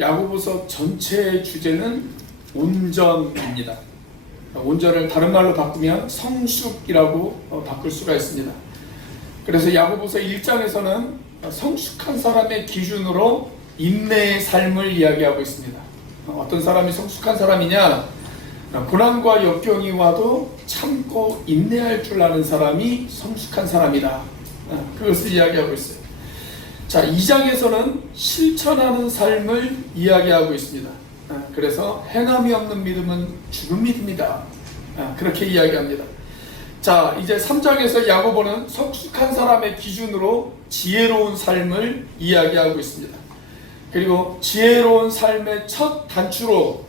야고보서 전체의 주제는 온전입니다. 온전을 다른 말로 바꾸면 성숙이라고 바꿀 수가 있습니다. 그래서 야고보서 1장에서는 성숙한 사람의 기준으로 인내의 삶을 이야기하고 있습니다. 어떤 사람이 성숙한 사람이냐? 고난과 역경이 와도 참고 인내할 줄 아는 사람이 성숙한 사람이다. 그것을 이야기하고 있어요. 자, 2장에서는 실천하는 삶을 이야기하고 있습니다. 그래서 행함이 없는 믿음은 죽은 믿음이다. 그렇게 이야기합니다. 자, 이제 3장에서 야고보는 성숙한 사람의 기준으로 지혜로운 삶을 이야기하고 있습니다. 그리고 지혜로운 삶의 첫 단추로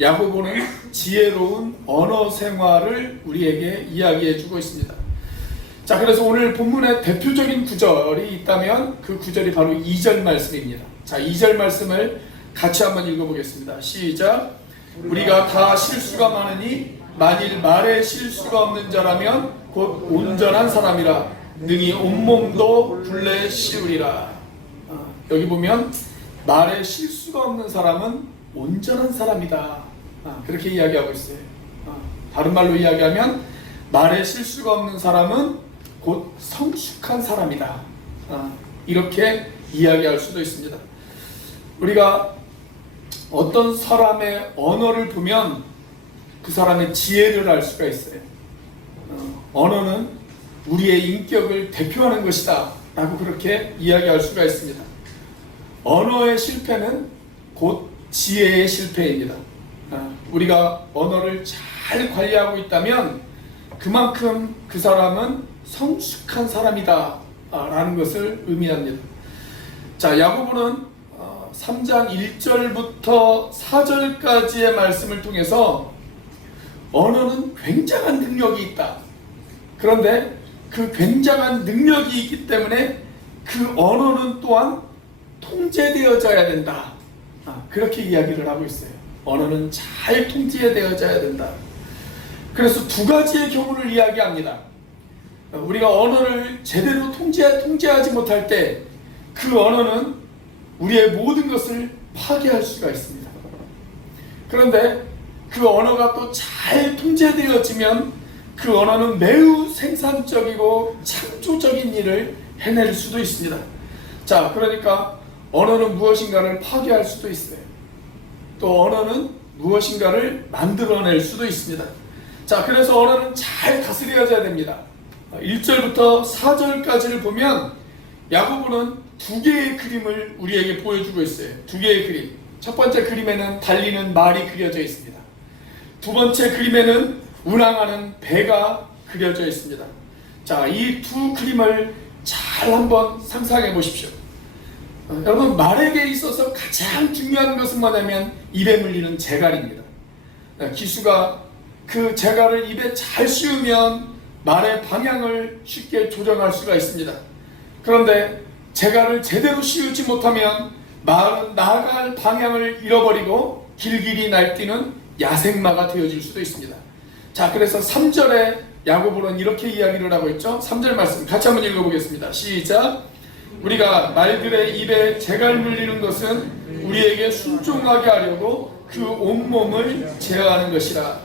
야고보는 지혜로운 언어 생활을 우리에게 이야기해 주고 있습니다. 자, 그래서 오늘 본문의 대표적인 구절이 있다면 그 구절이 바로 2절 말씀입니다. 자, 2절 말씀을 같이 한번 읽어보겠습니다. 시작. 우리가 다 실수가 많으니 만일 말에 실수가 없는 자라면 곧 온전한 사람이라 능히 온몸도 굴레 씌우리라. 여기 보면 말에 실수가 없는 사람은 온전한 사람이다. 그렇게 이야기하고 있어요. 다른 말로 이야기하면 말에 실수가 없는 사람은 곧 성숙한 사람이다. 이렇게 이야기할 수도 있습니다. 우리가 어떤 사람의 언어를 보면 그 사람의 지혜를 알 수가 있어요. 언어는 우리의 인격을 대표하는 것이다 라고 그렇게 이야기할 수가 있습니다. 언어의 실패는 곧 지혜의 실패입니다. 우리가 언어를 잘 관리하고 있다면 그만큼 그 사람은 성숙한 사람이다 라는 것을 의미합니다. 자, 야고보는 3장 1절부터 4절까지의 말씀을 통해서 언어는 굉장한 능력이 있다. 그런데 그 굉장한 능력이 있기 때문에 그 언어는 또한 통제되어져야 된다. 그렇게 이야기를 하고 있어요. 언어는 잘 통제되어져야 된다. 그래서 두 가지의 경우를 이야기합니다. 우리가 언어를 제대로 통제하지 못할 때 그 언어는 우리의 모든 것을 파괴할 수가 있습니다. 그런데 그 언어가 또 잘 통제되어지면 그 언어는 매우 생산적이고 창조적인 일을 해낼 수도 있습니다. 자, 그러니까 언어는 무엇인가를 파괴할 수도 있어요. 또 언어는 무엇인가를 만들어낼 수도 있습니다. 자, 그래서 언어는 잘 다스려져야 됩니다. 1절부터 4절까지를 보면 야고보는 두 개의 그림을 우리에게 보여주고 있어요. 두 개의 그림. 첫 번째 그림에는 달리는 말이 그려져 있습니다. 두 번째 그림에는 운항하는 배가 그려져 있습니다. 자, 이 두 그림을 잘 한번 상상해 보십시오. 여러분, 말에게 있어서 가장 중요한 것은 뭐냐면 입에 물리는 재갈입니다. 기수가 그 재갈을 입에 잘 씌우면 말의 방향을 쉽게 조정할 수가 있습니다. 그런데 재갈을 제대로 씌우지 못하면 말은 나아갈 방향을 잃어버리고 길길이 날뛰는 야생마가 되어질 수도 있습니다. 자, 그래서 3절에 야고보는 이렇게 이야기를 하고 있죠. 3절 말씀 같이 한번 읽어보겠습니다. 시작. 우리가 말들의 입에 재갈 물리는 것은 우리에게 순종하게 하려고 그 온몸을 제어하는 것이라.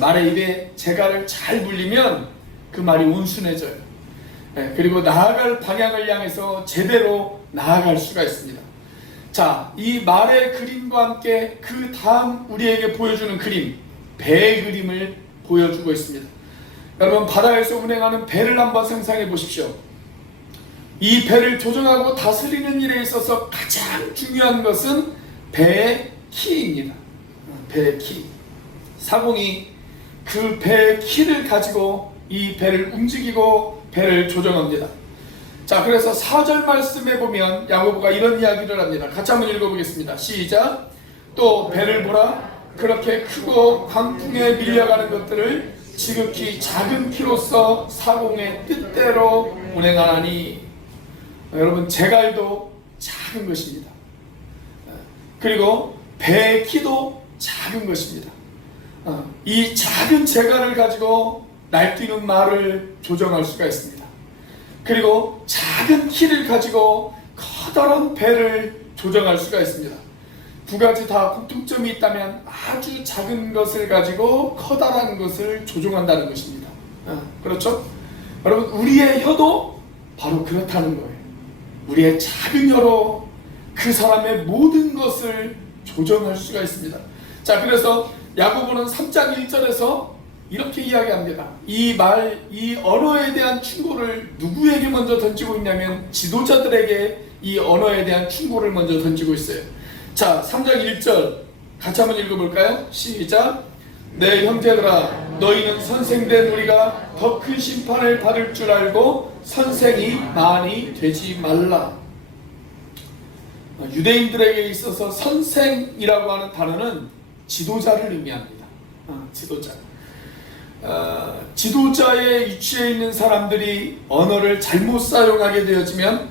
말의 입에 재갈을 잘 물리면 그 말이 온순해져요. 그리고 나아갈 방향을 향해서 제대로 나아갈 수가 있습니다. 자, 이 말의 그림과 함께 그 다음 우리에게 보여주는 그림, 배의 그림을 보여주고 있습니다. 여러분, 바다에서 운행하는 배를 한번 상상해 보십시오. 이 배를 조정하고 다스리는 일에 있어서 가장 중요한 것은 배의 키입니다. 배의 키. 사공이 그 배의 키를 가지고 이 배를 움직이고 배를 조정합니다. 자, 그래서 4절 말씀에 보면 야고보가 이런 이야기를 합니다. 같이 한번 읽어보겠습니다. 시작. 또 배를 보라. 그렇게 크고 광풍에 밀려가는 것들을 지극히 작은 키로서 사공의 뜻대로 운행하나니. 여러분, 재갈도 작은 것입니다. 그리고 배의 키도 작은 것입니다. 이 작은 재갈을 가지고 날뛰는 말을 조정할 수가 있습니다. 그리고 작은 키를 가지고 커다란 배를 조정할 수가 있습니다. 두 가지 다 공통점이 있다면 아주 작은 것을 가지고 커다란 것을 조종한다는 것입니다. 그렇죠? 여러분, 우리의 혀도 바로 그렇다는 거예요. 우리의 작은 혀로 그 사람의 모든 것을 조정할 수가 있습니다. 자, 그래서 야고보는 3장 1절에서 이렇게 이야기합니다. 이 언어에 대한 충고를 누구에게 먼저 던지고 있냐면 지도자들에게 이 언어에 대한 충고를 먼저 던지고 있어요. 자, 3장 1절 같이 한번 읽어볼까요? 시작. 내 형제들아, 너희는 선생된 우리가 더 큰 심판을 받을 줄 알고 선생이 많이 되지 말라. 유대인들에게 있어서 선생이라고 하는 단어는 지도자를 의미합니다. 지도자. 지도자의 위치에 있는 사람들이 언어를 잘못 사용하게 되어지면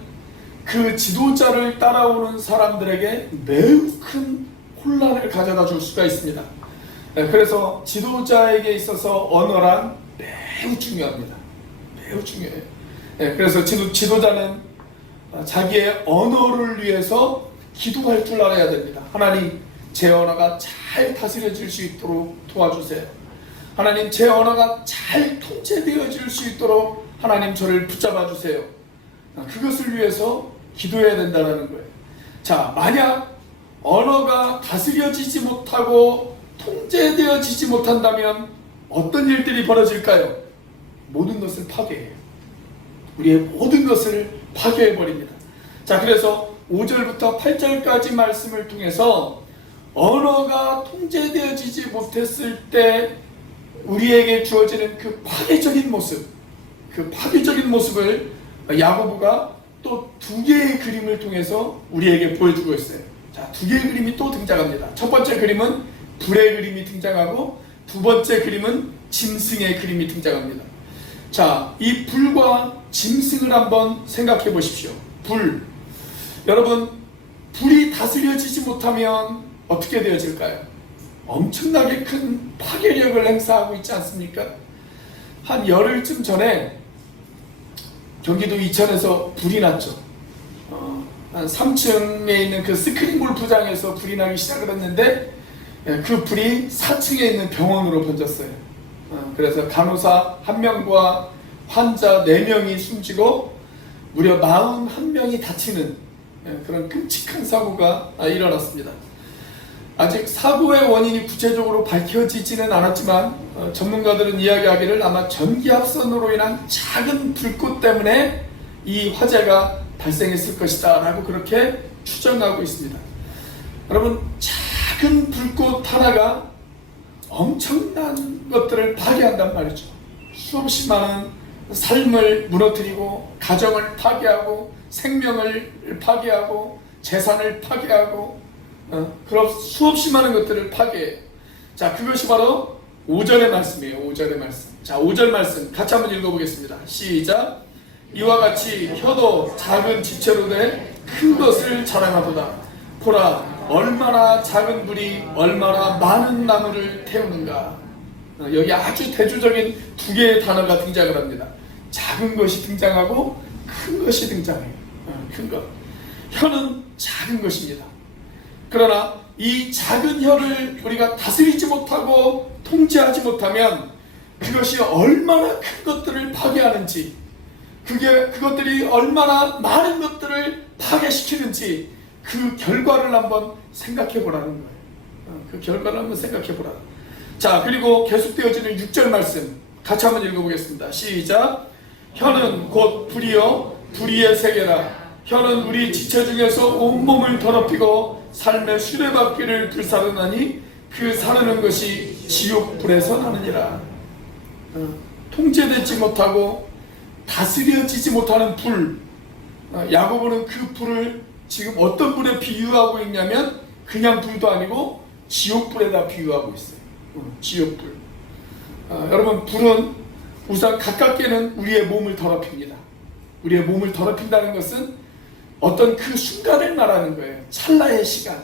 그 지도자를 따라오는 사람들에게 매우 큰 혼란을 가져다 줄 수가 있습니다. 그래서 지도자에게 있어서 언어란 매우 중요합니다. 매우 중요해요. 그래서 지도자는 자기의 언어를 위해서 기도할 줄 알아야 됩니다. 하나님, 제 언어가 잘 다스려질 수 있도록 도와주세요. 하나님, 제 언어가 잘 통제되어질 수 있도록 하나님 저를 붙잡아 주세요. 그것을 위해서 기도해야 된다는 거예요. 자, 만약 언어가 다스려지지 못하고 통제되어지지 못한다면 어떤 일들이 벌어질까요? 모든 것을 파괴해요. 우리의 모든 것을 파괴해버립니다. 자, 그래서 5절부터 8절까지 말씀을 통해서 언어가 통제되어지지 못했을 때 우리에게 주어지는 그 파괴적인 모습을 야고보가 또 두 개의 그림을 통해서 우리에게 보여주고 있어요. 자, 두 개의 그림이 또 등장합니다. 첫 번째 그림은 불의 그림이 등장하고 두 번째 그림은 짐승의 그림이 등장합니다. 자, 이 불과 짐승을 한번 생각해 보십시오. 여러분, 불이 다스려지지 못하면 어떻게 되어질까요? 엄청나게 큰 파괴력을 행사하고 있지 않습니까? 한 열흘쯤 전에 경기도 이천에서 불이 났죠. 한 3층에 있는 그 스크린 골프장에서 불이 나기 시작을 했는데 그 불이 4층에 있는 병원으로 번졌어요. 그래서 간호사 1명과 환자 4명이 숨지고 무려 41명이 다치는 그런 끔찍한 사고가 일어났습니다. 아직 사고의 원인이 구체적으로 밝혀지지는 않았지만 전문가들은 이야기하기를 아마 전기합선으로 인한 작은 불꽃 때문에 이 화재가 발생했을 것이다 라고 그렇게 추정하고 있습니다. 여러분, 작은 불꽃 하나가 엄청난 것들을 파괴한단 말이죠. 수없이 많은 삶을 무너뜨리고 가정을 파괴하고 생명을 파괴하고 재산을 파괴하고 그런 수없이 많은 것들을 파괴해요. 자, 그것이 바로 5절의 말씀이에요. 5절의 말씀. 자, 5절 말씀 같이 한번 읽어보겠습니다. 시작. 이와 같이 혀도 작은 지체로 돼 큰 것을 자랑하도다. 보라, 얼마나 작은 불이 얼마나 많은 나무를 태우는가. 여기 아주 대조적인 두 개의 단어가 등장을 합니다. 작은 것이 등장하고 큰 것이 등장해요. 큰 것. 혀는 작은 것입니다. 그러나 이 작은 혀를 우리가 다스리지 못하고 통제하지 못하면 그것이 얼마나 큰 것들을 파괴하는지, 그것들이 얼마나 많은 것들을 파괴시키는지 그 결과를 한번 생각해 보라는 거예요. 그 결과를 한번 생각해 보라. 자, 그리고 계속되어지는 6절 말씀 같이 한번 읽어보겠습니다. 시작. 혀는 곧 불이요 불의의 세계라. 혀는 우리 지체 중에서 온몸을 더럽히고 삶의 수레바퀴를 불사르나니 그 사르는 것이 지옥불에서 나느니라. 통제되지 못하고 다스려지지 못하는 불. 야고보는 그 불을 지금 어떤 불에 비유하고 있냐면 그냥 불도 아니고 지옥불에다 비유하고 있어요. 지옥불. 여러분, 불은 우선 가깝게는 우리의 몸을 더럽힙니다. 우리의 몸을 더럽힌다는 것은 어떤 그 순간을 말하는 거예요. 찰나의 시간.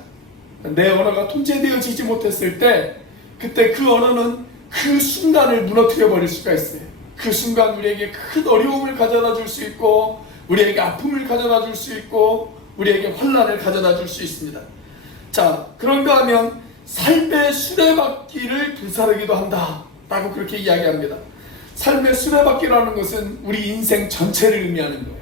내 언어가 통제되어지지 못했을 때 그때 그 언어는 그 순간을 무너뜨려 버릴 수가 있어요. 그 순간 우리에게 큰 어려움을 가져다 줄 수 있고 우리에게 아픔을 가져다 줄 수 있고 우리에게 환난을 가져다 줄 수 있습니다. 자, 그런가 하면 삶의 수레바퀴를 불사르기도 한다 라고 그렇게 이야기합니다. 삶의 수레바퀴라는 것은 우리 인생 전체를 의미하는 거예요.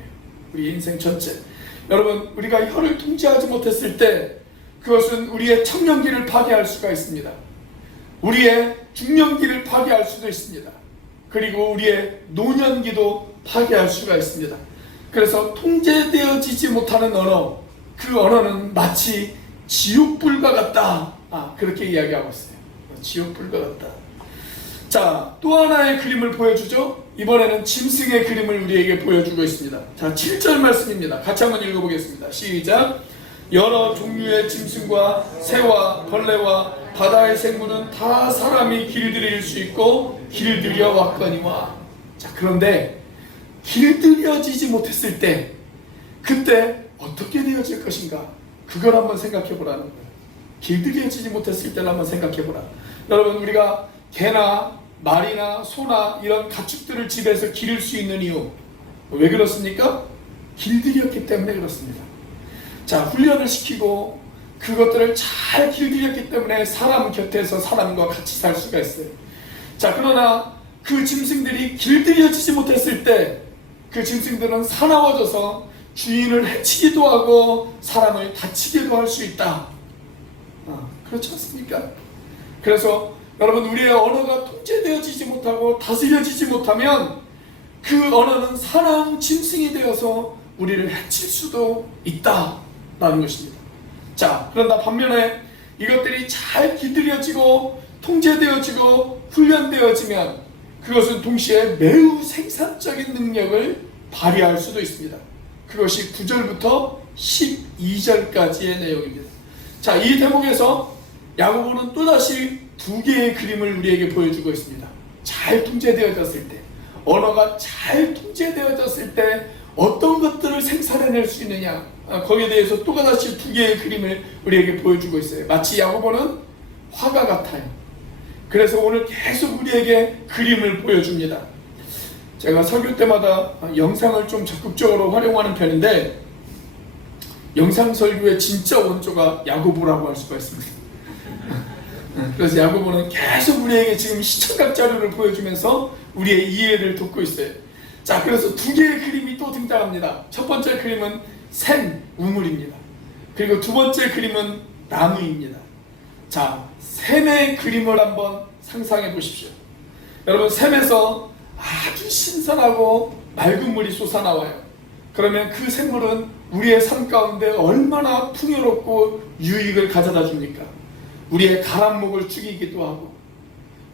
우리 인생 전체. 여러분, 우리가 혀를 통제하지 못했을 때 그것은 우리의 청년기를 파괴할 수가 있습니다. 우리의 중년기를 파괴할 수도 있습니다. 그리고 우리의 노년기도 파괴할 수가 있습니다. 그래서 통제되어지지 못하는 언어, 그 언어는 마치 지옥불과 같다, 그렇게 이야기하고 있어요. 지옥불과 같다. 자, 또 하나의 그림을 보여주죠. 이번에는 짐승의 그림을 우리에게 보여주고 있습니다. 자, 7절 말씀입니다. 같이 한번 읽어보겠습니다. 시작. 여러 종류의 짐승과 새와 벌레와 바다의 생물은 다 사람이 길들일 수 있고 길들여 왔거니와. 자, 그런데 길들여지지 못했을 때 그때 어떻게 되어질 것인가, 그걸 한번 생각해 보라는 거예요. 길들여지지 못했을 때를 한번 생각해 보라. 여러분, 우리가 개나 말이나 소나 이런 가축들을 집에서 기를 수 있는 이유, 왜 그렇습니까? 길들였기 때문에 그렇습니다. 자, 훈련을 시키고 그것들을 잘 길들였기 때문에 사람 곁에서 사람과 같이 살 수가 있어요. 자, 그러나 그 짐승들이 길들여지지 못했을 때 그 짐승들은 사나워져서 주인을 해치기도 하고 사람을 다치기도 할 수 있다. 그렇지 않습니까? 그래서 여러분, 우리의 언어가 통제되어지지 못하고 다스려지지 못하면 그 언어는 사나운 짐승이 되어서 우리를 해칠 수도 있다라는 것입니다. 자, 그런가 반면에 이것들이 잘 길들여지고 통제되어지고 훈련되어지면 그것은 동시에 매우 생산적인 능력을 발휘할 수도 있습니다. 그것이 9절부터 12절까지의 내용입니다. 자, 이 대목에서 야고보는 또다시 두 개의 그림을 우리에게 보여주고 있습니다. 잘 통제되어졌을 때, 언어가 잘 통제되어졌을 때 어떤 것들을 생산해낼 수 있느냐, 거기에 대해서 또다시 두 개의 그림을 우리에게 보여주고 있어요. 마치 야고보는 화가 같아요. 그래서 오늘 계속 우리에게 그림을 보여줍니다. 제가 설교 때마다 영상을 좀 적극적으로 활용하는 편인데, 영상 설교의 진짜 원조가 야고보라고 할 수가 있습니다. 그래서 야고보는 계속 우리에게 지금 시청각 자료를 보여주면서 우리의 이해를 돕고 있어요. 자, 그래서 두 개의 그림이 또 등장합니다. 첫 번째 그림은 샘, 우물입니다. 그리고 두 번째 그림은 나무입니다. 자, 샘의 그림을 한번 상상해 보십시오. 여러분, 샘에서 아주 신선하고 맑은 물이 솟아나와요. 그러면 그 샘물은 우리의 삶 가운데 얼마나 풍요롭고 유익을 가져다 줍니까? 우리의 가람목을 죽이기도 하고,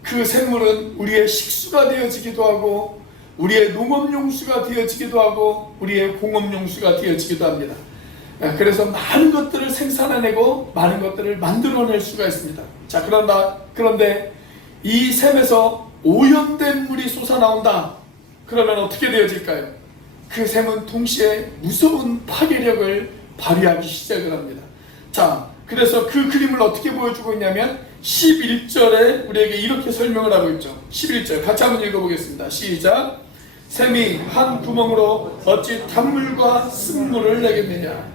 그 샘물은 우리의 식수가 되어지기도 하고, 우리의 농업용수가 되어지기도 하고, 우리의 공업용수가 되어지기도 합니다. 그래서 많은 것들을 생산해내고 많은 것들을 만들어낼 수가 있습니다. 자, 그런데 이 샘에서 오염된 물이 솟아나온다. 그러면 어떻게 되어질까요? 그 샘은 동시에 무서운 파괴력을 발휘하기 시작을 합니다. 자, 그래서 그 그림을 어떻게 보여주고 있냐면 11절에 우리에게 이렇게 설명을 하고 있죠. 11절 같이 한번 읽어보겠습니다. 시작. 샘이 한 구멍으로 어찌 단물과 쓴물을 내겠느냐.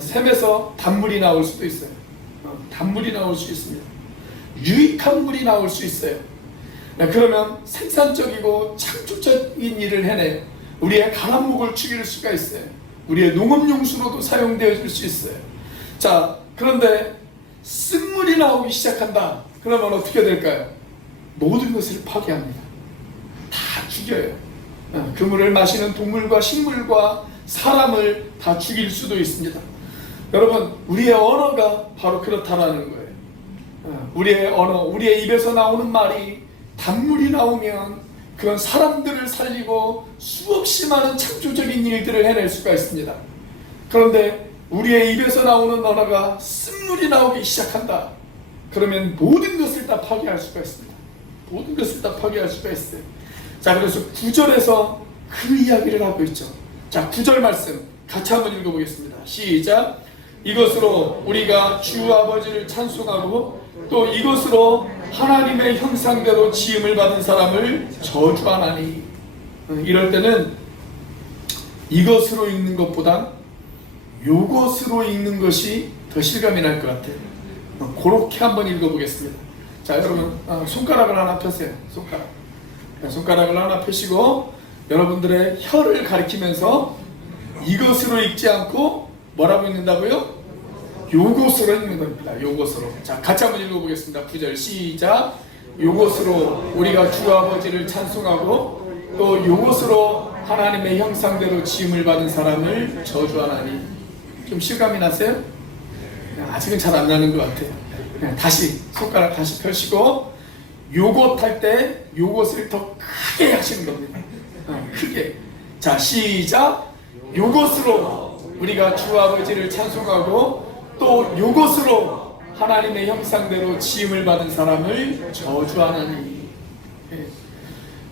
샘에서 단물이 나올 수도 있어요. 단물이 나올 수 있습니다. 유익한 물이 나올 수 있어요. 그러면 생산적이고 창조적인 일을 해내요. 우리의 가람목을 죽일 수가 있어요. 우리의 농업용수로도 사용되어질 수 있어요. 자, 그런데 쓴물이 나오기 시작한다. 그러면 어떻게 될까요? 모든 것을 파괴합니다. 다 죽여요. 그 물을 마시는 동물과 식물과 사람을 다 죽일 수도 있습니다. 여러분, 우리의 언어가 바로 그렇다라는 거예요. 우리의 언어, 우리의 입에서 나오는 말이 단물이 나오면 그런 사람들을 살리고 수없이 많은 창조적인 일들을 해낼 수가 있습니다. 그런데 우리의 입에서 나오는 언어가 쓴물이 나오기 시작한다. 그러면 모든 것을 다 파괴할 수가 있습니다. 모든 것을 다 파괴할 수가 있어요. 자, 그래서 9절에서 그 이야기를 하고 있죠. 자, 9절 말씀 같이 한번 읽어보겠습니다. 시작. 이것으로 우리가 주 아버지를 찬송하고 또 이것으로 하나님의 형상대로 지음을 받은 사람을 저주하나니. 이럴 때는 이것으로 읽는 것보다 요것으로 읽는 것이 더 실감이 날 것 같아요. 그렇게 한번 읽어보겠습니다. 자, 여러분 손가락을 하나 펴세요. 손가락을 하나 펴시고 여러분들의 혀를 가리키면서 이것으로 읽지 않고 뭐라고 읽는다고요? 요것으로 읽는 겁니다. 요것으로. 자, 같이 한번 읽어보겠습니다. 9절 시작. 요것으로 우리가 주 아버지를 찬송하고 또 요것으로 하나님의 형상대로 지음을 받은 사람을 저주하나니. 좀 실감이 나세요? 아직은 잘 안 나는 것 같아요. 다시 손가락 다시 펴시고 요것 할 때 요것을 더 크게 하시는 겁니다. 크게. 자, 시작. 요것으로 우리가 주 아버지를 찬송하고 또 요것으로 하나님의 형상대로 지음을 받은 사람을 저주하나니.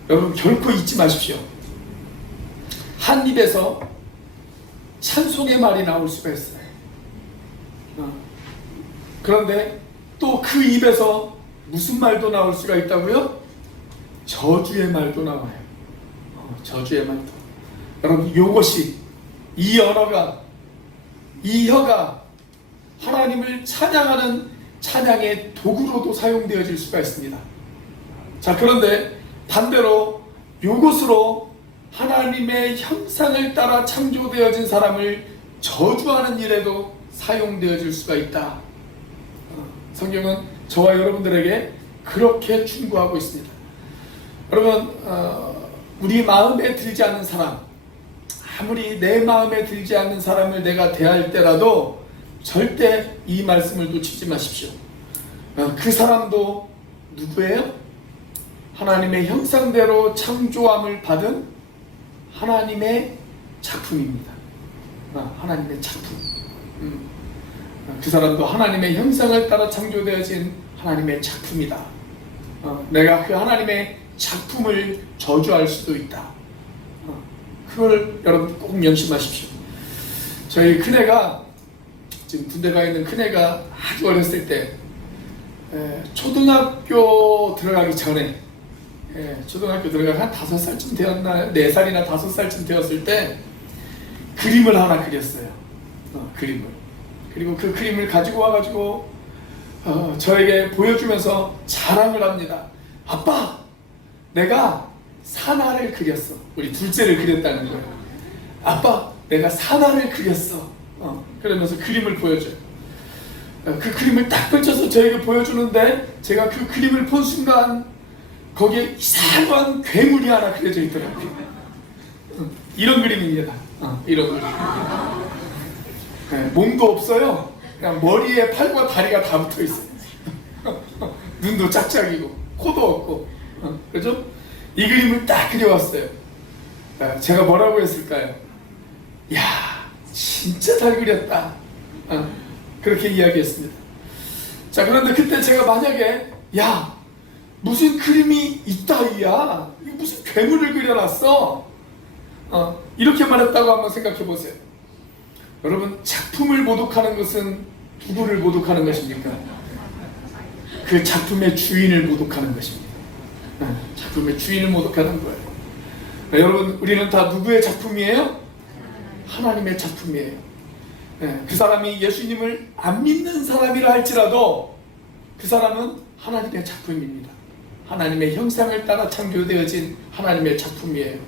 여러분 결코 잊지 마십시오. 한 입에서 찬송의 말이 나올 수가 있어요. 그런데 또 그 입에서 무슨 말도 나올 수가 있다고요? 저주의 말도 나와요. 저주의 말도. 여러분 이것이, 이 언어가, 이 혀가 하나님을 찬양하는 찬양의 도구로도 사용되어질 수가 있습니다. 자, 그런데 반대로 이것으로 하나님의 형상을 따라 창조되어진 사람을 저주하는 일에도 사용되어질 수가 있다. 성경은 저와 여러분들에게 그렇게 충고하고 있습니다. 여러분, 우리 마음에 들지 않는 사람, 아무리 내 마음에 들지 않는 사람을 내가 대할 때라도 절대 이 말씀을 놓치지 마십시오. 그 사람도 누구예요? 하나님의 형상대로 창조함을 받은 하나님의 작품입니다. 하나님의 작품. 그 사람도 하나님의 형상을 따라 창조되어진 하나님의 작품이다. 내가 그 하나님의 작품을 저주할 수도 있다. 그걸 여러분 꼭 명심하십시오. 저희 큰애가, 지금 군대 가 있는 큰애가 아주 어렸을 때 초등학교 들어가기 전에, 초등학교 들어가기 한 5살쯤 되었나, 4살이나 5살쯤 되었을 때 그림을 하나 그렸어요. 그림을. 그리고 그 그림을 가지고 와가지고 저에게 보여주면서 자랑을 합니다. 아빠, 내가 산하를 그렸어. 우리 둘째를 그렸다는 거예요. 아빠, 내가 산하를 그렸어. 그러면서 그림을 보여줘요. 그 그림을 딱 펼쳐서 저에게 보여주는데 제가 그 그림을 본 순간 거기에 이상한 괴물이 하나 그려져 있더라고요. 이런 그림입니다. 이런 그림. 몸도 없어요. 그냥 머리에 팔과 다리가 다 붙어 있어요. 눈도 짝짝이고 코도 없고. 그죠? 이 그림을 딱 그려왔어요. 제가 뭐라고 했을까요? 야, 진짜 잘 그렸다. 그렇게 이야기했습니다. 자, 그런데 그때 제가 만약에 야, 무슨 그림이 있다이야, 무슨 괴물을 그려놨어, 이렇게 말했다고 한번 생각해 보세요. 여러분, 작품을 모독하는 것은 누구를 모독하는 것입니까? 그 작품의 주인을 모독하는 것입니다. 작품의 주인을 모독하는 거예요. 여러분, 우리는 다 누구의 작품이에요? 하나님의 작품이에요. 그 사람이 예수님을 안 믿는 사람이라 할지라도 그 사람은 하나님의 작품입니다. 하나님의 형상을 따라 창조되어진 하나님의 작품이에요.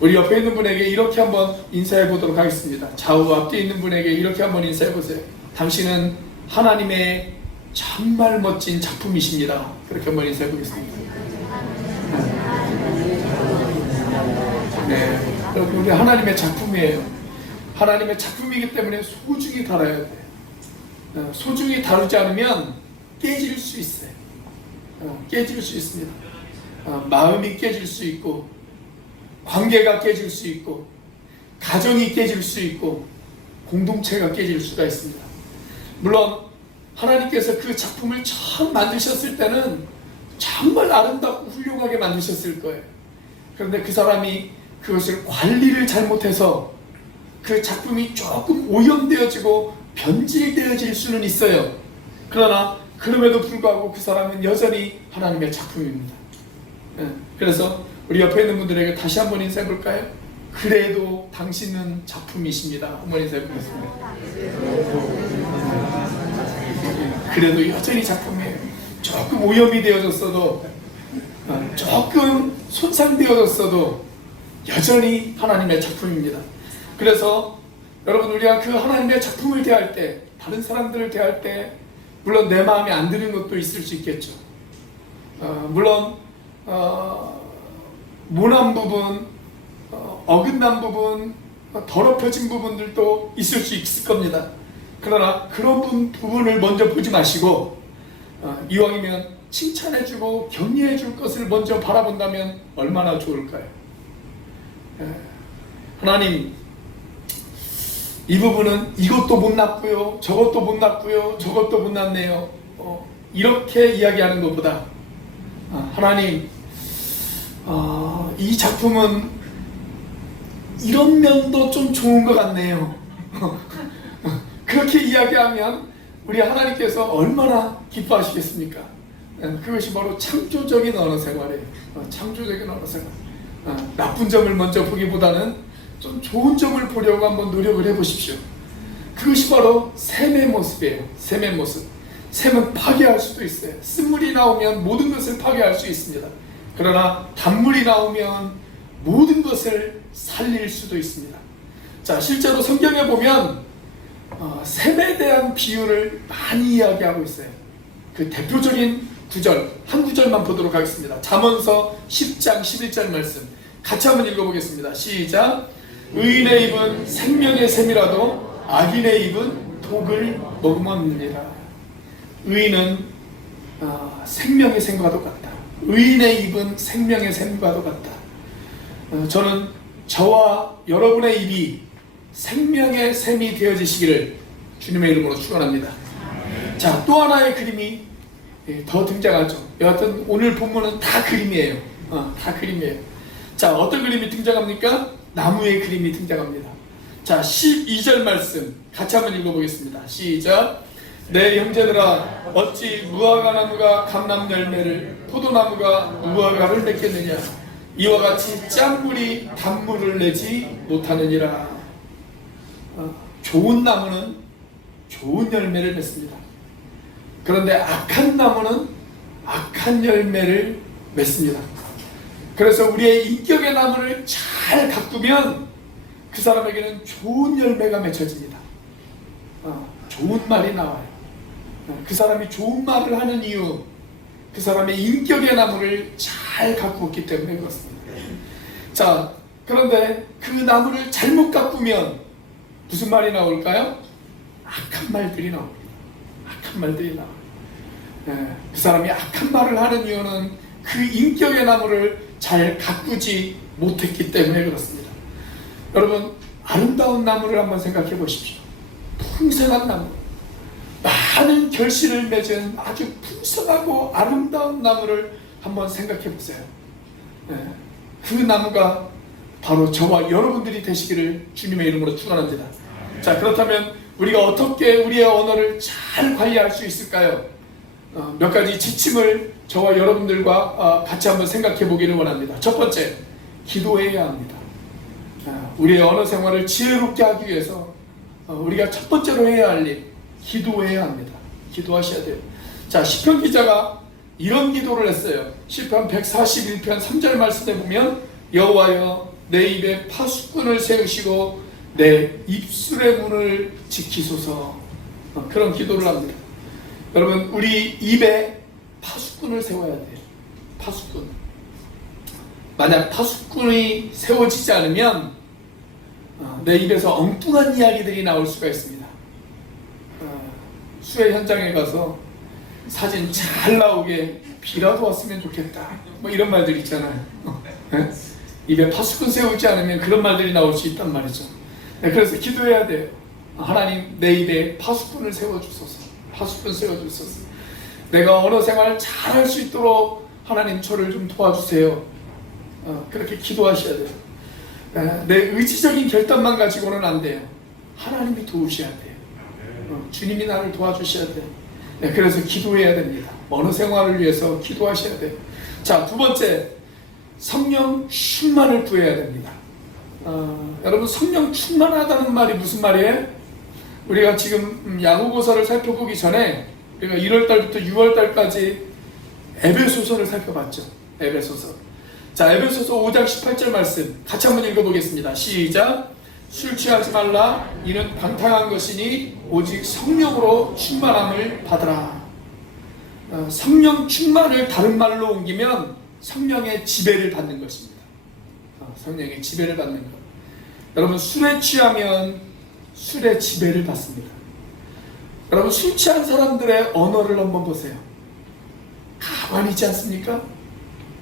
우리 옆에 있는 분에게 이렇게 한번 인사해 보도록 하겠습니다. 좌우 앞뒤에 있는 분에게 이렇게 한번 인사해 보세요. 당신은 하나님의 정말 멋진 작품이십니다. 그렇게 한번 인사해 보겠습니다. 네, 여러분, 우리 하나님의 작품이에요. 하나님의 작품이기 때문에 소중히 다뤄야 돼요. 소중히 다루지 않으면 깨질 수 있어요. 깨질 수 있습니다. 마음이 깨질 수 있고, 관계가 깨질 수 있고, 가정이 깨질 수 있고, 공동체가 깨질 수가 있습니다. 물론 하나님께서 그 작품을 처음 만드셨을 때는 정말 아름답고 훌륭하게 만드셨을 거예요. 그런데 그 사람이 그것을 관리를 잘못해서 그 작품이 조금 오염되어지고 변질되어질 수는 있어요. 그러나 그럼에도 불구하고 그 사람은 여전히 하나님의 작품입니다. 그래서 우리 옆에 있는 분들에게 다시 한번 인사해 볼까요? 그래도 당신은 작품이십니다. 어머니 생각했습니다. 그래도 여전히 작품이에요. 조금 오염이 되어졌어도, 조금 손상되어졌어도 여전히 하나님의 작품입니다. 그래서 여러분, 우리가 그 하나님의 작품을 대할 때, 다른 사람들을 대할 때 물론 내 마음에 안 드는 것도 있을 수 있겠죠. 물론 모난 부분, 어긋난 부분, 더럽혀진 부분들도 있을 수 있을 겁니다. 그러나 그런 부분을 먼저 보지 마시고 이왕이면 칭찬해주고 격려해줄 것을 먼저 바라본다면 얼마나 좋을까요? 하나님, 이 부분은 이것도 못났고요, 저것도 못났고요, 저것도 못났네요, 이렇게 이야기하는 것보다 하나님, 이 작품은 이런 면도 좀 좋은 것 같네요. 그렇게 이야기하면 우리 하나님께서 얼마나 기뻐하시겠습니까? 그것이 바로 창조적인 언어 생활이에요. 창조적인 언어 생활. 나쁜 점을 먼저 보기보다는 좀 좋은 점을 보려고 한번 노력을 해보십시오. 그것이 바로 샘의 모습이에요. 샘의 모습. 샘은 파괴할 수도 있어요. 쓴물이 나오면 모든 것을 파괴할 수 있습니다. 그러나 단물이 나오면 모든 것을 살릴 수도 있습니다. 자, 실제로 성경에 보면 샘에 대한 비유를 많이 이야기하고 있어요. 그 대표적인 구절, 한 구절만 보도록 하겠습니다. 잠언서 10장 11절 말씀 같이 한번 읽어보겠습니다. 시작. 의인의 입은 생명의 샘이라도 악인의 입은 독을 머금었느니라. 의인은 생명의 샘과도 같다. 의인의 입은 생명의 샘과도 같다. 저는 저와 여러분의 입이 생명의 샘이 되어지시기를 주님의 이름으로 축원합니다. 자, 또 하나의 그림이 더 등장하죠. 여하튼 오늘 본문은 다 그림이에요. 다 그림이에요. 자, 어떤 그림이 등장합니까? 나무의 그림이 등장합니다. 자, 12절 말씀 같이 한번 읽어보겠습니다. 시작. 내 형제들아, 어찌 무화과 나무가 감람 열매를, 포도나무가 무화과를 맺겠느냐. 이와 같이 짠물이 단물을 내지 못하느니라. 좋은 나무는 좋은 열매를 맺습니다. 그런데 악한 나무는 악한 열매를 맺습니다. 그래서 우리의 인격의 나무를 잘 가꾸면 그 사람에게는 좋은 열매가 맺혀집니다. 좋은 말이 나와요. 그 사람이 좋은 말을 하는 이유, 그 사람의 인격의 나무를 잘 가꾸었기 때문에 그렇습니다. 자, 그런데 그 나무를 잘못 가꾸면 무슨 말이 나올까요? 악한 말들이 나옵니다. 악한 말들이 나와요. 그 사람이 악한 말을 하는 이유는 그 인격의 나무를 잘 가꾸지 못했기 때문에 그렇습니다. 여러분, 아름다운 나무를 한번 생각해 보십시오. 풍성한 나무, 많은 결실을 맺은 아주 풍성하고 아름다운 나무를 한번 생각해 보세요. 그 나무가 바로 저와 여러분들이 되시기를 주님의 이름으로 축원합니다. 자, 그렇다면 우리가 어떻게 우리의 언어를 잘 관리할 수 있을까요? 몇 가지 지침을 저와 여러분들과 같이 한번 생각해 보기를 원합니다. 첫 번째, 기도해야 합니다. 우리의 언어 생활을 지혜롭게 하기 위해서 우리가 첫 번째로 해야 할 일, 기도해야 합니다. 기도하셔야 돼요. 자, 시편 기자가 이런 기도를 했어요. 시편 141편 3절 말씀에 보면 여호와여, 내 입에 파수꾼을 세우시고 내 입술의 문을 지키소서. 그런 기도를 합니다. 여러분, 우리 입에 파수꾼을 세워야 돼요. 파수꾼. 만약 파수꾼이 세워지지 않으면 내 입에서 엉뚱한 이야기들이 나올 수가 있습니다. 수해 현장에 가서 사진 잘 나오게 비라도 왔으면 좋겠다, 뭐 이런 말들 있잖아요. 입에 파수꾼 세우지 않으면 그런 말들이 나올 수 있단 말이죠. 그래서 기도해야 돼요. 하나님, 내 입에 파수꾼을 세워주소서. 파수꾼 세워주소서. 내가 언어 생활을 잘 할 수 있도록 하나님 저를 좀 도와주세요. 그렇게 기도하셔야 돼요. 내 의지적인 결단만 가지고는 안 돼요. 하나님이 도우셔야 돼요. 주님이 나를 도와주셔야 돼요. 그래서 기도해야 됩니다. 언어 생활을 위해서 기도하셔야 돼요. 자, 두 번째, 성령 충만을 구해야 됩니다. 여러분, 성령 충만하다는 말이 무슨 말이에요? 우리가 지금 야고보서를 살펴보기 전에 우리가 1월달부터 6월달까지 에베소서를 살펴봤죠. 에베소서. 자, 에베소서 5장 18절 말씀 같이 한번 읽어보겠습니다. 시작. 술 취하지 말라. 이는 방탕한 것이니 오직 성령으로 충만함을 받으라. 성령 충만을 다른 말로 옮기면 성령의 지배를 받는 것입니다. 성령의 지배를 받는 것. 여러분, 술에 취하면 술의 지배를 받습니다. 여러분, 술 취한 사람들의 언어를 한번 보세요. 가만히 있지 않습니까?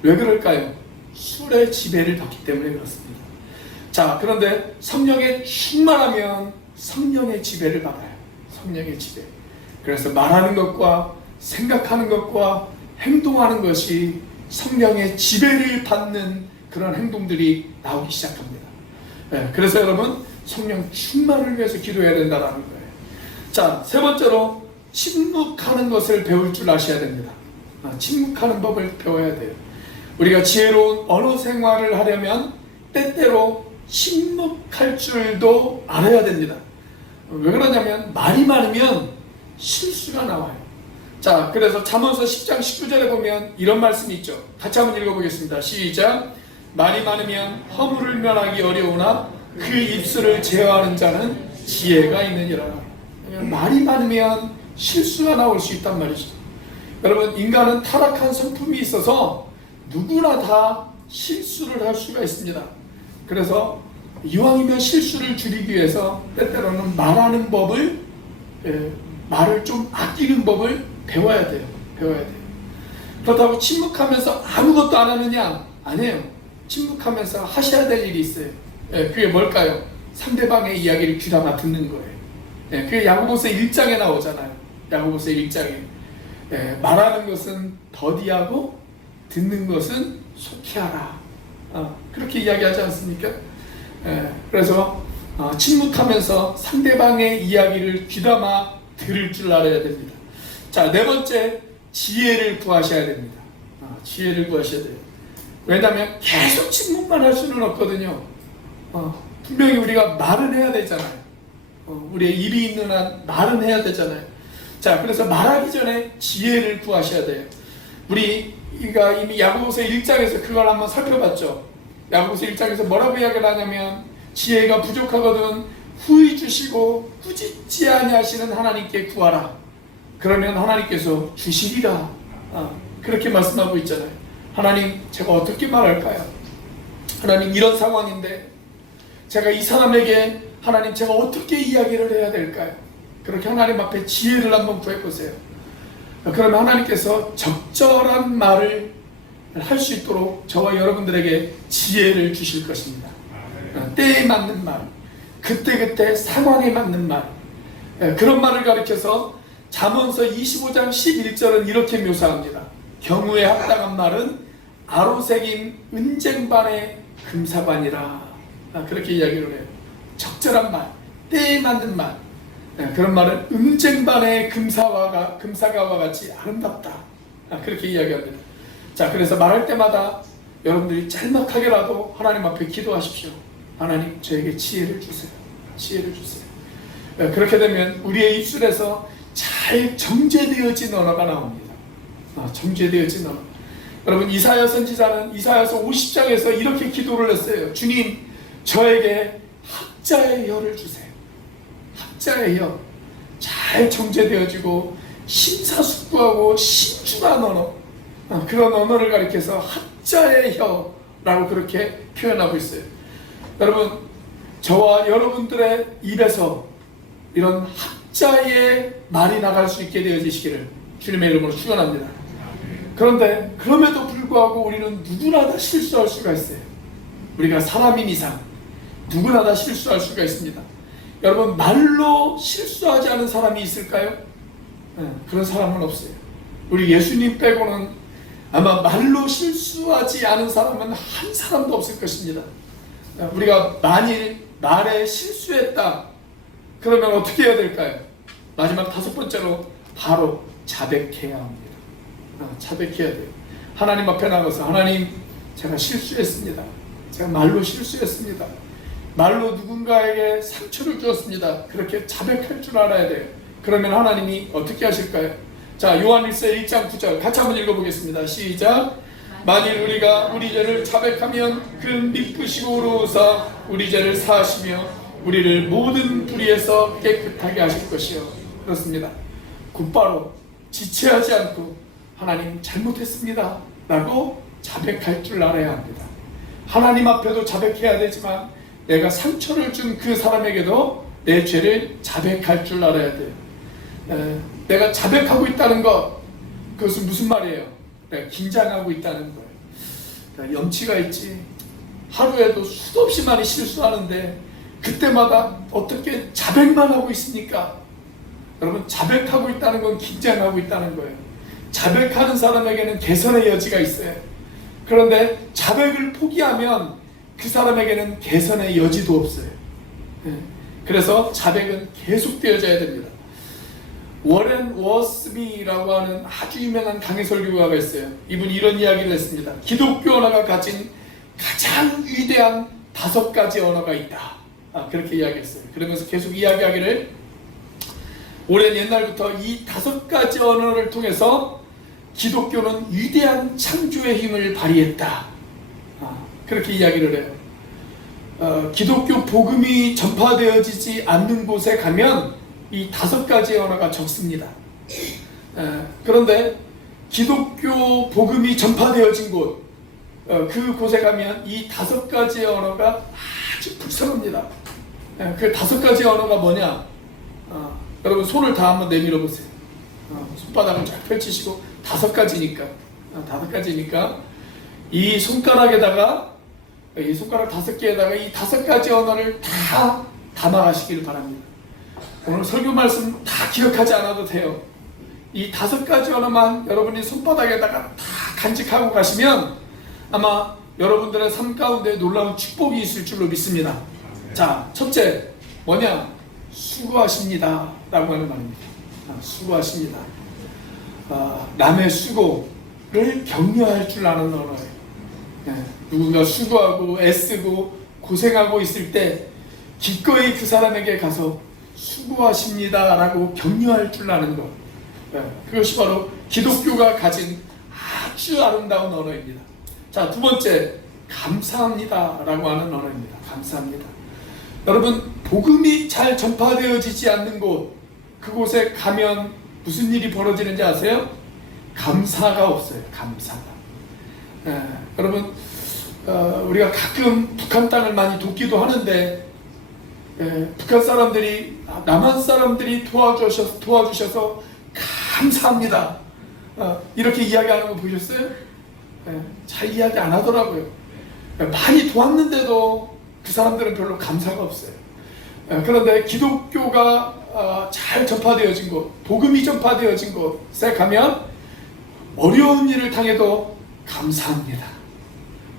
왜 그럴까요? 술의 지배를 받기 때문에 그렇습니다. 자, 그런데 성령에 충만하면 성령의 지배를 받아요. 성령의 지배. 그래서 말하는 것과 생각하는 것과 행동하는 것이 성령의 지배를 받는 그런 행동들이 나오기 시작합니다. 그래서 여러분, 성령 충만을 위해서 기도해야 된다는 거예요. 자, 세 번째로 침묵하는 것을 배울 줄 아셔야 됩니다. 침묵하는 법을 배워야 돼요. 우리가 지혜로운 언어 생활을 하려면 때때로 침묵할 줄도 알아야 됩니다. 왜 그러냐면 말이 많으면 실수가 나와요. 자, 그래서 잠언서 10장 19절에 보면 이런 말씀이 있죠. 같이 한번 읽어보겠습니다. 시작. 말이 많으면 허물을 면하기 어려우나 그 입술을 제어하는 자는 지혜가 있느니라. 말이 많으면 실수가 나올 수 있단 말이죠. 여러분, 인간은 타락한 성품이 있어서 누구나 다 실수를 할 수가 있습니다. 그래서 이왕이면 실수를 줄이기 위해서 때때로는 말하는 법을, 말을 좀 아끼는 법을 배워야 돼요. 그렇다고 침묵하면서 아무것도 안 하느냐? 아니에요. 침묵하면서 하셔야 될 일이 있어요. 그게 뭘까요? 상대방의 이야기를 귀담아 듣는 거예요. 그게 야고보서 1장에 나오잖아요. 야고보서 1장에 말하는 것은 더디하고 듣는 것은 속히 하라. 그렇게 이야기하지 않습니까? 그래서 침묵하면서 상대방의 이야기를 귀담아 들을 줄 알아야 됩니다. 자, 네 번째, 지혜를 구하셔야 됩니다. 지혜를 구하셔야 돼요. 왜냐하면 계속 침묵만 할 수는 없거든요. 분명히 우리가 말은 해야 되잖아요. 우리의 입이 있는 한 말은 해야 되잖아요. 자, 그래서 말하기 전에 지혜를 구하셔야 돼요. 우리가 이미 야고보서 1장에서 그걸 한번 살펴봤죠. 야고보서 1장에서 뭐라고 이야기를 하냐면 지혜가 부족하거든 후히 주시고 꾸짖지 아니하시는 하나님께 구하라. 그러면 하나님께서 주시리라. 그렇게 말씀하고 있잖아요. 하나님, 제가 어떻게 말할까요? 하나님, 이런 상황인데 제가 이 사람에게 하나님, 제가 어떻게 이야기를 해야 될까요? 그렇게 하나님 앞에 지혜를 한번 구해보세요. 그러면 하나님께서 적절한 말을 할 수 있도록 저와 여러분들에게 지혜를 주실 것입니다. 때에 맞는 말, 그때그때 상황에 맞는 말, 그런 말을 가리켜서 잠언서 25장 11절은 이렇게 묘사합니다. 경우에 합당한 말은 아로새긴 은쟁반의 금사반이라. 그렇게 이야기를 해요. 적절한 말, 때에 맞는 말, 그런 말은 은쟁반의 금사가와 같이 아름답다. 그렇게 이야기합니다. 자, 그래서 말할 때마다 여러분들이 짤막하게라도 하나님 앞에 기도하십시오. 하나님, 저에게 지혜를 주세요. 지혜를 주세요. 그렇게 되면 우리의 입술에서 잘 정제되어진 언어가 나옵니다. 정제되어진 언어. 여러분, 이사야 선지자는 이사야서 50장에서 이렇게 기도를 했어요. 주님, 저에게 학자의 혀를 주세요. 학자의 혀. 잘 정제되어지고 심사숙고하고 신중한 언어, 그런 언어를 가리켜서 학자의 혀라고 그렇게 표현하고 있어요. 여러분, 저와 여러분들의 입에서 이런 학자의 말이 나갈 수 있게 되어지시기를 주님의 이름으로 축원합니다. 그런데 그럼에도 불구하고 우리는 누구나 다 실수할 수가 있어요. 우리가 사람인 이상 누구나 다 실수할 수가 있습니다. 여러분, 말로 실수하지 않은 사람이 있을까요? 그런 사람은 없어요. 우리 예수님 빼고는 아마 말로 실수하지 않은 사람은 한 사람도 없을 것입니다. 우리가 만일 말에 실수했다 그러면 어떻게 해야 될까요? 마지막 다섯 번째로 바로 자백해야 합니다. 자백해야 돼요. 하나님 앞에 나가서 하나님, 제가 실수했습니다. 제가 말로 실수했습니다. 말로 누군가에게 상처를 주었습니다. 그렇게 자백할 줄 알아야 돼요. 그러면 하나님이 어떻게 하실까요? 자, 요한일서 1장 9절 같이 한번 읽어보겠습니다. 시작. 만일 우리가 우리 죄를 자백하면 그 미쁘시고 의로우사 우리 죄를 사하시며 우리를 모든 불의에서 깨끗하게 하실 것이요. 그렇습니다. 곧바로 지체하지 않고 하나님 잘못했습니다 라고 자백할 줄 알아야 합니다. 하나님 앞에도 자백해야 되지만 내가 상처를 준 그 사람에게도 내 죄를 자백할 줄 알아야 돼요. 내가 자백하고 있다는 것, 그것은 무슨 말이에요? 내가 긴장하고 있다는 거예요. 그러니까 염치가 있지. 하루에도 수도 없이 많이 실수하는데 그때마다 어떻게 자백만 하고 있습니까? 여러분, 자백하고 있다는 건 긴장하고 있다는 거예요. 자백하는 사람에게는 개선의 여지가 있어요. 그런데 자백을 포기하면 그 사람에게는 개선의 여지도 없어요. 그래서 자백은 계속되어져야 됩니다. 워렌 워스비라고 하는 아주 유명한 강의 설교가가 있어요. 이분이 이런 이야기를 했습니다. 기독교 언어가 가진 가장 위대한 5가지 언어가 있다. 그렇게 이야기했어요. 그러면서 계속 이야기하기를 오랜 옛날부터 이 5가지 언어를 통해서 기독교는 위대한 창조의 힘을 발휘했다. 그렇게 이야기를 해요. 기독교 복음이 전파되어지지 않는 곳에 가면 이 5가지 언어가 적습니다. 그런데 기독교 복음이 전파되어진 곳, 그곳에 가면 이 5가지 언어가 아주 불쌍합니다. 그 5가지 언어가 뭐냐? 여러분 손을 다 한번 내밀어 보세요. 손바닥을 쫙 펼치시고 5가지니까 이 손가락에다가 이 손가락 5개에다가 이 5가지 언어를 다 담아가시기를 바랍니다. 오늘 설교 말씀 다 기억하지 않아도 돼요. 이 5가지 언어만 여러분이 손바닥에다가 다 간직하고 가시면 아마 여러분들의 삶 가운데 놀라운 축복이 있을 줄로 믿습니다. 자, 첫째 뭐냐? 수고하십니다 라고 하는 말입니다. 수고하십니다. 남의 수고를 격려할 줄 아는 언어예요. 누군가 수고하고 애쓰고 고생하고 있을 때 기꺼이 그 사람에게 가서 수고하십니다 라고 격려할 줄 아는 것, 그것이 바로 기독교가 가진 아주 아름다운 언어입니다. 자, 두 번째, 감사합니다 라고 하는 언어입니다. 감사합니다. 여러분, 복음이 잘 전파되어지지 않는 곳, 그곳에 가면 무슨 일이 벌어지는지 아세요? 감사가 없어요. 감사가. 여러분, 우리가 가끔 북한 땅을 많이 돕기도 하는데 북한 사람들이, 남한 사람들이 도와주셔서 감사합니다 이렇게 이야기하는 거 보셨어요? 잘 이야기 안 하더라고요. 많이 도왔는데도 그 사람들은 별로 감사가 없어요. 그런데 기독교가 잘 전파되어진 곳, 복음이 전파되어진 곳에 가면 어려운 일을 당해도 감사합니다.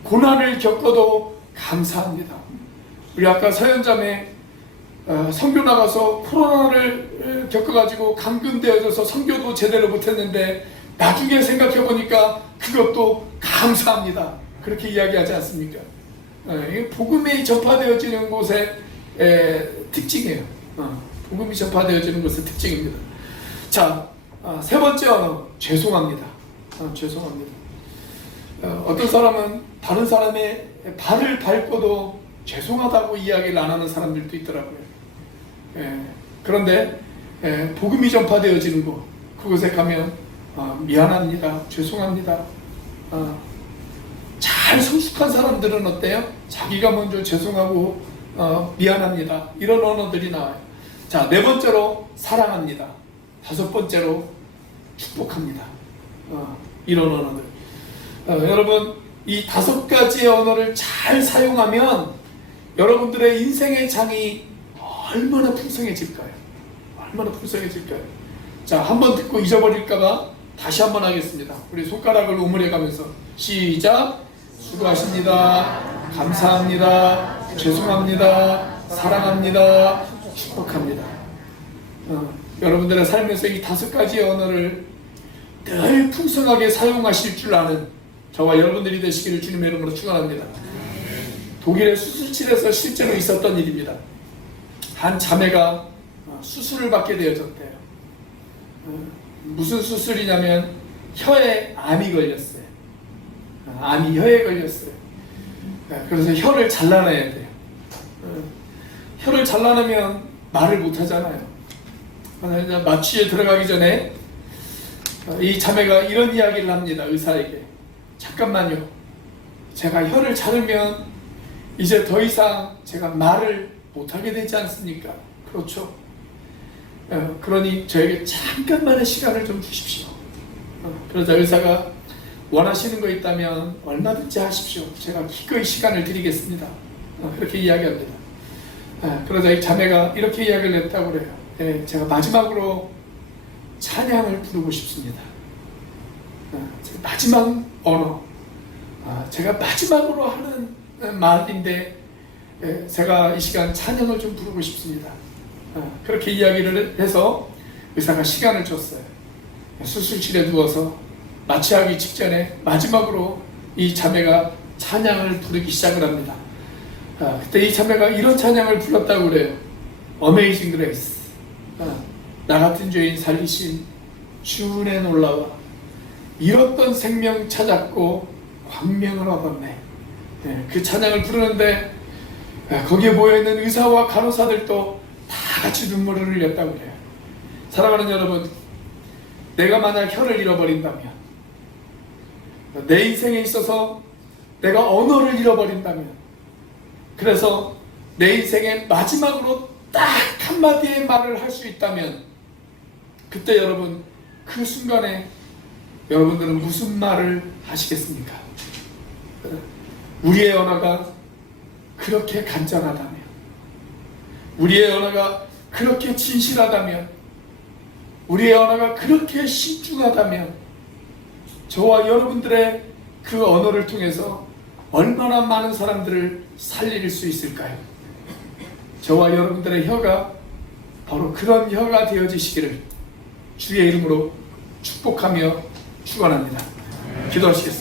고난을 겪어도 감사합니다. 우리 아까 사연자매 선교 나가서 코로나를 겪어가지고 감금되어져서 선교도 제대로 못했는데 나중에 생각해보니까 그것도 감사합니다. 그렇게 이야기하지 않습니까? 복음이 전파되어지는 곳의 특징이에요. 복음이 전파되어지는 곳의 특징입니다. 자, 세 번째 언어, 죄송합니다. 죄송합니다. 어떤 사람은 다른 사람의 발을 밟고도 죄송하다고 이야기를 안 하는 사람들도 있더라고요. 그런데 복음이 전파되어지는 곳, 그곳에 가면 미안합니다, 죄송합니다. 잘 성숙한 사람들은 어때요? 자기가 먼저 죄송하고 미안합니다, 이런 언어들이 나와요. 자, 네 번째로 사랑합니다. 5번째로 축복합니다. 이런 언어들. 여러분, 이 5가지의 언어를 잘 사용하면 여러분들의 인생의 장이 얼마나 풍성해질까요? 얼마나 풍성해질까요? 자, 한번 듣고 잊어버릴까봐 다시 한번 하겠습니다. 우리 손가락을 오므려 가면서 시작! 수고하십니다. 감사합니다. 죄송합니다. 사랑합니다. 축복합니다. 여러분들의 삶에서 이 5가지의 언어를 늘 풍성하게 사용하실 줄 아는 저와 여러분들이 되시기를 주님의 이름으로 축원합니다. 독일의 수술실에서 실제로 있었던 일입니다. 한 자매가 수술을 받게 되어졌대요. 무슨 수술이냐면 혀에 암이 걸렸어요. 암이 혀에 걸렸어요. 그래서 혀를 잘라내야 돼요. 혀를 잘라내면 말을 못하잖아요. 마취에 들어가기 전에 이 자매가 이런 이야기를 합니다. 의사에게. 잠깐만요. 제가 혀를 자르면 이제 더 이상 제가 말을 못하게 되지 않습니까? 그렇죠. 그러니 저에게 잠깐만의 시간을 좀 주십시오. 그러자 의사가 원하시는 거 있다면 얼마든지 하십시오. 제가 기꺼이 시간을 드리겠습니다. 그렇게 이야기합니다. 그러자 이 자매가 이렇게 이야기를 했다고 그래요. 제가 마지막으로 찬양을 부르고 싶습니다. 마지막 언어, 제가 마지막으로 하는 말인데 제가 이 시간 찬양을 좀 부르고 싶습니다. 그렇게 이야기를 해서 의사가 시간을 줬어요. 수술실에 누워서 마취하기 직전에 마지막으로 이 자매가 찬양을 부르기 시작을 합니다. 그때 이 자매가 이런 찬양을 불렀다고 그래요. Amazing Grace. 나 같은 죄인 살리신 주 은혜 놀라와 잃었던 생명 찾았고 광명을 얻었네. 그 찬양을 부르는데 거기에 모여있는 의사와 간호사들도 다 같이 눈물을 흘렸다고 그래요. 사랑하는 여러분, 내가 만약 혀를 잃어버린다면, 내 인생에 있어서 내가 언어를 잃어버린다면, 그래서 내 인생의 마지막으로 딱 한마디의 말을 할 수 있다면, 그때 여러분, 그 순간에 여러분들은 무슨 말을 하시겠습니까? 우리의 언어가 그렇게 간절하다면, 우리의 언어가 그렇게 진실하다면, 우리의 언어가 그렇게 신중하다면, 저와 여러분들의 그 언어를 통해서 얼마나 많은 사람들을 살릴 수 있을까요? 저와 여러분들의 혀가 바로 그런 혀가 되어지시기를 주의 이름으로 축복하며 축원합니다. 기도하시겠습니다.